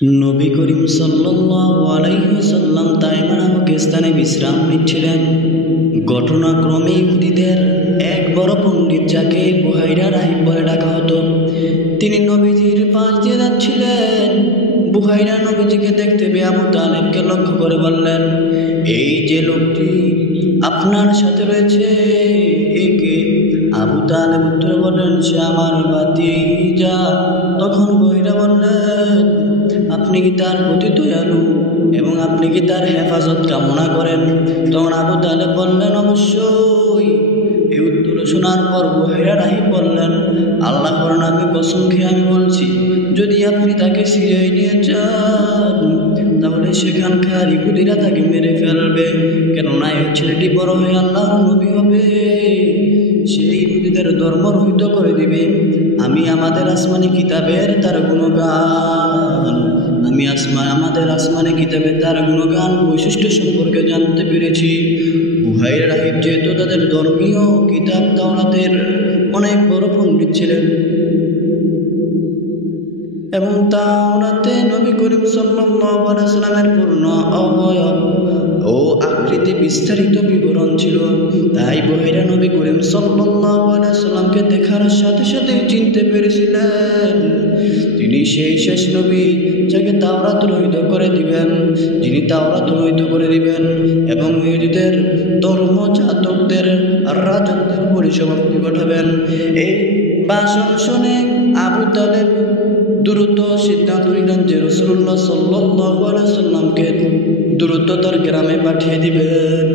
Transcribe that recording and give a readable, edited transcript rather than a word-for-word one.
নবী করিম সাল্লাল্লাহু আলাইহি ওয়াসাল্লাম তাইমা নামক স্থানে বিশ্রাম নিচ্ছিলেন। ঘটনাক্রমে ইহুদীদের এক বড় পণ্ডিত, যাকে বুহাইরা রাহিব বলে ডাকা হতো, তিনি নবীজির পাশ দিয়ে যাচ্ছিলেন। বুহাইরা নবীজিকে দেখতে পেয়ে আবু তালেবকে লক্ষ্য করে বললেন, এই যে লোকটি আপনার সাথে রয়েছে, একে? আবু তালেব উত্তরে বললেন, সে আমার ভাতিজা। তখন বুহাইরা বললেন, আপনি কি তার প্রতি দয়ালু এবং আপনি কি তার হেফাজত কামনা করেন? তখন আবু তালেব বললেন, অবশ্যই। এই উত্তর শোনার পর বুহাইরা রাহিব বললেন, আল্লাহর নামে কসম খেয়ে আমি বলছি, যদি আপনি তাকে সিরিয়ায় নিয়ে যান তাহলে সেখানকার ইহুদিরা তাকে মেরে ফেলবে, কেননা এই ছেলেটি বড় হয়ে আল্লাহর নবী হবে, সেই ইহুদিদের ধর্ম রহিত করে দিবে। আমি আমাদের আসমানি কিতাবের তার গুণগান আমাদের আসমানি কিতাবে তার গুণগান বৈশিষ্ট্য সম্পর্কে জানতে পেরেছি। বুহাইরা রাহিব যেহেতু তাদের ধর্মীয় কিতাব তাওরাতের অনেক বড় পণ্ডিত ছিলেন এবং তাওরাতে নবী করিম সাল্লাল্লাহু আলাইহি ওয়াসাল্লামের পূর্ণ অবয়ব ও আকৃতি বিস্তারিত বিবরণ ছিল, তাই বুহাইরা নবী করিম সাল্লাল্লাহু আলাইহি ওয়াসাল্লামকে দেখার সাথে সাথে চিনতে পেরেছিলেন তিনি সেই শেষ নবী, যাকে তাওরাত রহিত করে দিবেন, যিনি তাওরাত রহিত করে দিবেন এবং ইহুদীদের ধর্মজাতকদের আর রাজত্বের পরিসমাপ্তি ঘটাবেন। এই ভাষণ শুনে আবু তালেব দ্রুত সিদ্ধান্ত নিলেন যে রাসূলুল্লাহ সাল্লাল্লাহু আলাইহি ওয়াসাল্লামকে দ্রুত তার গ্রামে পাঠিয়ে দিবেন।